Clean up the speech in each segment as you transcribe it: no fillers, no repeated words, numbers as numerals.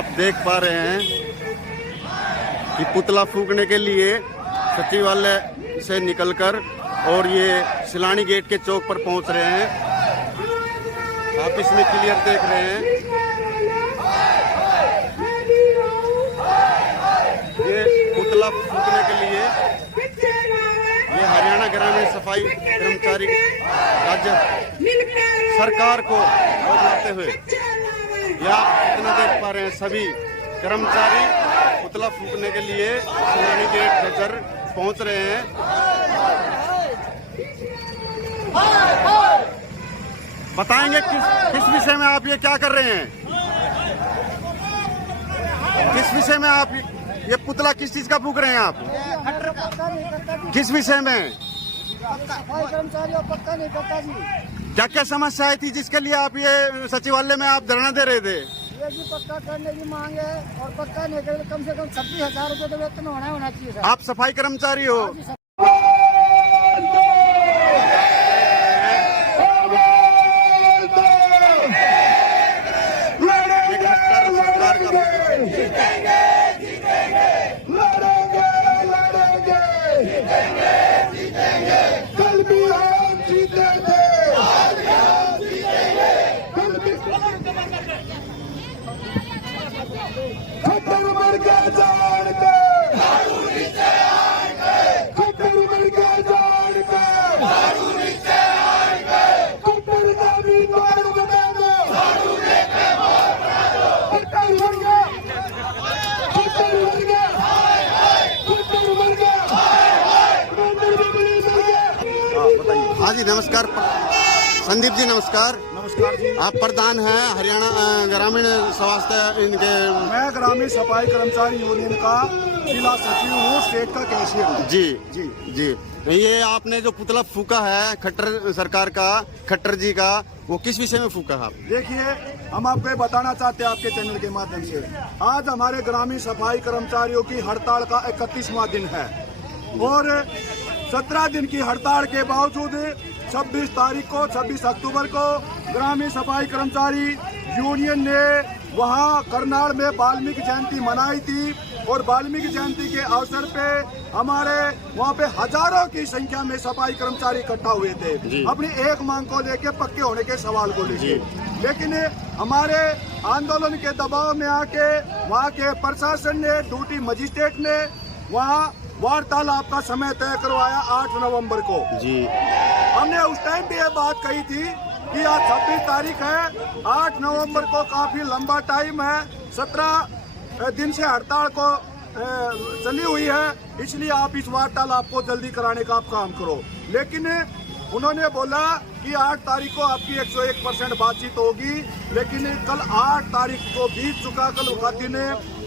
आप देख पा रहे हैं कि पुतला फूंकने के लिए सचिवालय से निकलकर और ये सिलानी गेट के चौक पर पहुंच रहे हैं। आप इसमें क्लियर देख रहे हैं। ये पुतला फूंकने के लिए ये हरियाणा ग्रामीण सफाई कर्मचारी राज्य सरकार को बुलाते हुए या कितना देख पा रहे हैं, सभी कर्मचारी पुतला फूंकने के लिए सिलानी गेट लेकर पहुंच रहे हैं। बताएंगे किस विषय में आप ये क्या कर रहे हैं, किस विषय में आप ये पुतला किस चीज का फूंक रहे हैं आप, किस विषय में? सफाई कर्मचारी और पक्का नहीं करता जी। क्या क्या समस्या आई थी जिसके लिए आप ये सचिवालय में आप धरना दे रहे थे? ये भी पक्का करने की मांग है और पक्का नहीं करे कम से कम 26,000 रुपये तो वेतन होना चाहिए सर। आप सफाई कर्मचारी हो। हाँ जी नमस्कार संदीप जी, नमस्कार। नमस्कार जी। आप प्रधान हैं हरियाणा ग्रामीण स्वास्थ्य इनके? मैं ग्रामीण सफाई कर्मचारी यूनियन का जिला सचिव हूँ, स्टेट का कैशियर हूँ। जी जी जी। ये आपने जो पुतला फूका है खट्टर सरकार का, खट्टर जी का, वो किस विषय में फूका है आप? देखिए, हम आपको बताना चाहते हैं आपके चैनल के माध्यम से, आज हमारे ग्रामीण सफाई कर्मचारियों की हड़ताल का 31वां दिन है और 17 दिन की हड़ताल के बावजूद 26 तारीख को 26 अक्टूबर को ग्रामीण सफाई कर्मचारी यूनियन ने वहां करनाल में वाल्मीकि जयंती मनाई थी और वाल्मीकि जयंती के अवसर पे हमारे वहां पे हजारों की संख्या में सफाई कर्मचारी इकट्ठा हुए थे अपनी एक मांग को लेके, पक्के होने के सवाल को लेके। लेकिन हमारे आंदोलन के दबाव में आके वहाँ के प्रशासन ने, ड्यूटी मजिस्ट्रेट ने वहाँ वार्तालाप का समय तय करवाया 8 नवंबर को। जी। हमने उस टाइम भी ये बात कही थी कि आज 26 तारीख है, 8 नवंबर को काफी लंबा टाइम है, 17 दिन से हड़ताल को चली हुई है, इसलिए आप इस वार्तालाप को जल्दी कराने का आप काम करो। लेकिन उन्होंने बोला कि 8 तारीख को आपकी 101% बातचीत होगी, लेकिन कल 8 तारीख को बीत चुका, कल का दिन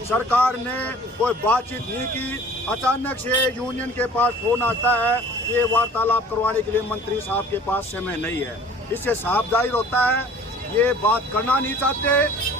सरकार ने कोई बातचीत नहीं की। अचानक से यूनियन के पास फोन आता है कि वार्तालाप करवाने के लिए मंत्री साहब के पास समय नहीं है। इससे साफ जाहिर होता है ये बात करना नहीं चाहते,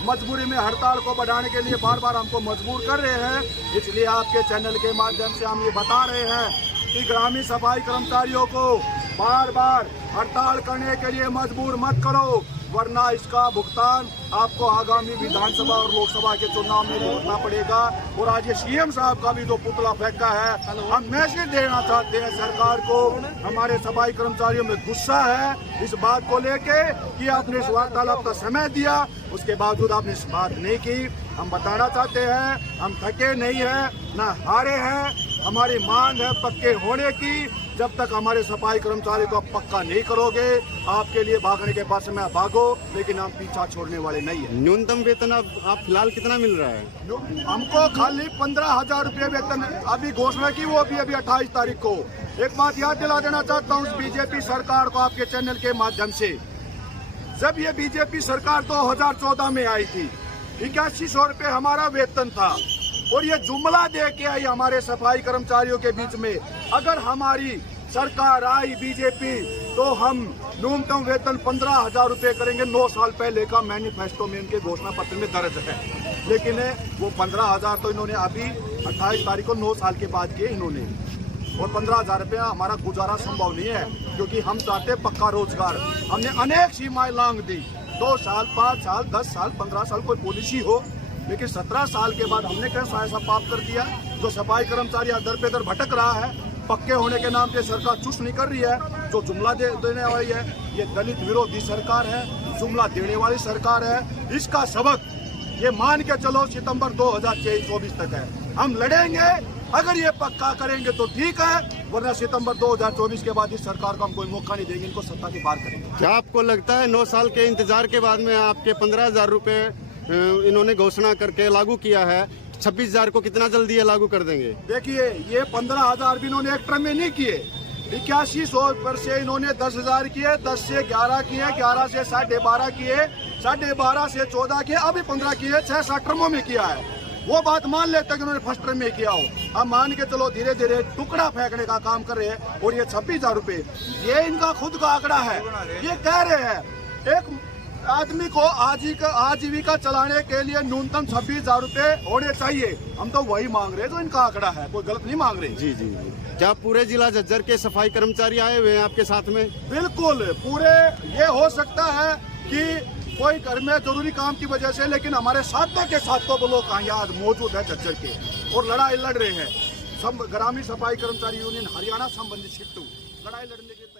मजबूरी में हड़ताल को बढ़ाने के लिए बार बार हमको मजबूर कर रहे हैं। इसलिए आपके चैनल के माध्यम से हम ये बता रहे हैं कि ग्रामीण सफाई कर्मचारियों को बार बार हड़ताल करने के लिए मजबूर मत करो, वरना इसका भुगतान आपको आगामी विधानसभा और लोकसभा के चुनाव में भुगतना पड़ेगा। और आज ये सीएम साहब का भी जो पुतला फेंका है, हम मैसेज देना चाहते हैं सरकार को, हमारे सफाई कर्मचारियों में गुस्सा है इस बात को लेके कि आपने इस वार्तालाप का समय दिया, उसके बावजूद आपने इस बात नहीं की। हम बताना चाहते हैं हम थके नहीं है, न हारे हैं, हमारी मांग है पक्के होने की। जब तक हमारे सफाई कर्मचारी को आप पक्का नहीं करोगे, आपके लिए भागने के पास में भागो, लेकिन हम पीछा छोड़ने वाले नहीं है। न्यूनतम वेतन आप फिलहाल कितना मिल रहा है? हमको खाली 15,000 रुपये वेतन अभी घोषणा की, वो अभी 28 तारीख को। एक बात याद दिला देना चाहता हूँ बीजेपी सरकार को आपके चैनल के माध्यम से, जब ये बीजेपी सरकार 2014 में आई थी, 8100 रुपये हमारा वेतन था और ये जुमला दे के आई हमारे सफाई कर्मचारियों के बीच में, अगर हमारी सरकार आई बीजेपी तो हम न्यूनतम वेतन 15,000 रुपये करेंगे। 9 साल पहले का मैनिफेस्टो में इनके घोषणा पत्र में दर्ज है, लेकिन वो 15,000 तो इन्होंने अभी 28 तारीख को 9 साल के बाद किए इन्होंने, और 15,000 रुपया हमारा गुजारा संभव नहीं है, क्योंकि हम चाहते पक्का रोजगार। हमने अनेक सीमाएं लांग दी, 2 साल, 5 साल, 10 साल, 15 साल कोई पॉलिसी हो, लेकिन 17 साल के बाद हमने कैसा ऐसा पाप कर दिया जो सफाई कर्मचारी दर पे दर भटक रहा है, पक्के होने के नाम पे सरकार चुस्त नहीं कर रही है, जो जुमला देने वाली है, ये दलित विरोधी सरकार है, जुमला देने वाली सरकार है। इसका सबक ये मान के चलो सितंबर 2024 तक है। हम लड़ेंगे, अगर ये पक्का करेंगे तो ठीक है, वरना सितंबर 2024 के बाद इस सरकार को हम कोई मौका नहीं देंगे, इनको सत्ता के पार करेंगे। क्या आपको लगता है 9 साल के इंतजार के बाद में आपके 15,000 रुपए इन्होंने घोषणा करके लागू किया है, 26,000 को कितना जल्दी ये लागू कर देंगे? देखिए, ये 15,000 भी इन्होंने एक टर्म में नहीं किए, 8100 पर से इन्होंने 10,000 किए, 10 से 11 किए, 11 से 12.5 किए, 12.5 से 14 किए, अभी 15 किए, 6-7 टर्मों में किया है। वो बात मान लेते हैं कि उन्होंने फर्स्ट टर्म में किया हो, हम मान के चलो धीरे धीरे टुकड़ा फेंकने का काम कर रहे हैं। और ये 26,000 रुपए ये इनका खुद का आंकड़ा है। ये कह रहे हैं एक आदमी को आजीविका चलाने के लिए न्यूनतम 26,000 रुपए होने चाहिए। हम तो वही मांग रहे हैं जो इनका आंकड़ा है, कोई गलत नहीं मांग रहे। जी जी जी। क्या पूरे जिला झज्जर के सफाई कर्मचारी आए हुए हैं आपके साथ में? बिल्कुल पूरे। ये हो सकता है कि कोई घर में जरूरी काम की वजह से, लेकिन हमारे साथों के साथों वो लोग यहाँ मौजूद है झज्जर के और लड़ाई लड़ रहे हैं। सब ग्रामीण सफाई कर्मचारी यूनियन हरियाणा संबंधित शिफ्ट लड़ाई लड़ने के